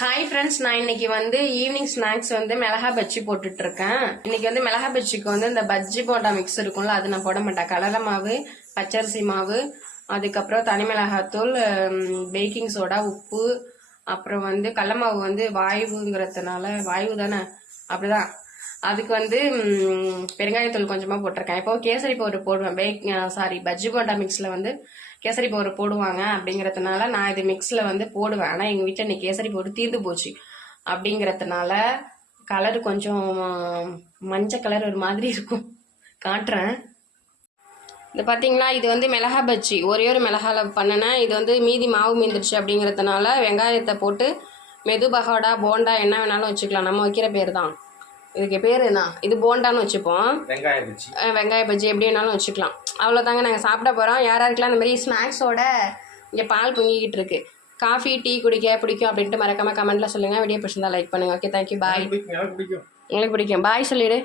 Hi friends, நான் இன்னைக்கு வந்து ஈவினிங் ஸ்நாக்ஸ் வந்து மிளகா பஜ்ஜி போட்டுட்டு இருக்கேன். இன்னைக்கு வந்து மிளகா பஜ்ஜிக்கு வந்து இந்த பஜ்ஜி போண்டா மிக்ஸ் இருக்கும்ல, அது நான் போட மாட்டேன். கடலை மாவு, பச்சரிசி மாவு, அதுக்கப்புறம் தனி மிளகாத்தூள், பேக்கிங் சோடா, உப்பு, அப்புறம் வந்து கடல மாவு வந்து வாயுங்கிறதுனால வாயு தானே, அப்படிதான். அதுக்கு வந்து பெருங்காயத்தூள் கொஞ்சமா போட்டிருக்கேன். இப்போ கேசரி பவுடர் போடுவேன். பஜ்ஜி போண்டா மிக்ஸ்ல வந்து கேசரி பவுடர் போடுவாங்க அப்படிங்கறதுனால நான் இது மிக்ஸ்ல வந்து போடுவேன். ஆனா எங்க வீட்டுல இன்னைக்கு கேசரி பவுடர் தீர்ந்து போச்சு அப்படிங்கறதுனால கலர் கொஞ்சம் மஞ்சள் கலர் ஒரு மாதிரி இருக்கும். காட்டுறேன். இது பாத்தீங்களா, இது வந்து மிளகா பஜ்ஜி. ஒரே ஒரு மிளகால பண்ணினேன். இது வந்து மீதி மாவு மீந்துருச்சு அப்படிங்கறதுனால வெங்காயத்தை போட்டு மெது பகோடா, போண்டா என்ன வேணாலும் வச்சுக்கலாம். நம்ம வைக்கிற பேர் தான். இதுக்கு பேர் என்ன, இது போண்டான்னு வச்சுப்போம். வெங்காய பஜ்ஜி எப்படி வேணாலும் வச்சுக்கலாம். அவ்வளோதாங்க, நாங்கள் சாப்பிட போகிறோம். யாராருக்கெல்லாம் இந்த மாதிரி ஸ்நாக்ஸோட இங்கே பால் பொங்கிக்கிட்டு இருக்கு, காஃபி டீ குடிக்க பிடிக்கும் அப்படின்ட்டு மறக்காமல் கமெண்ட்டில் சொல்லுங்கள். வீடியோ பிடிச்சிருந்தா லைக் பண்ணுங்கள். ஓகே, தேங்க்யூ, பாய். உங்களுக்கு பிடிக்கும், பாய் சொல்லிவிடு.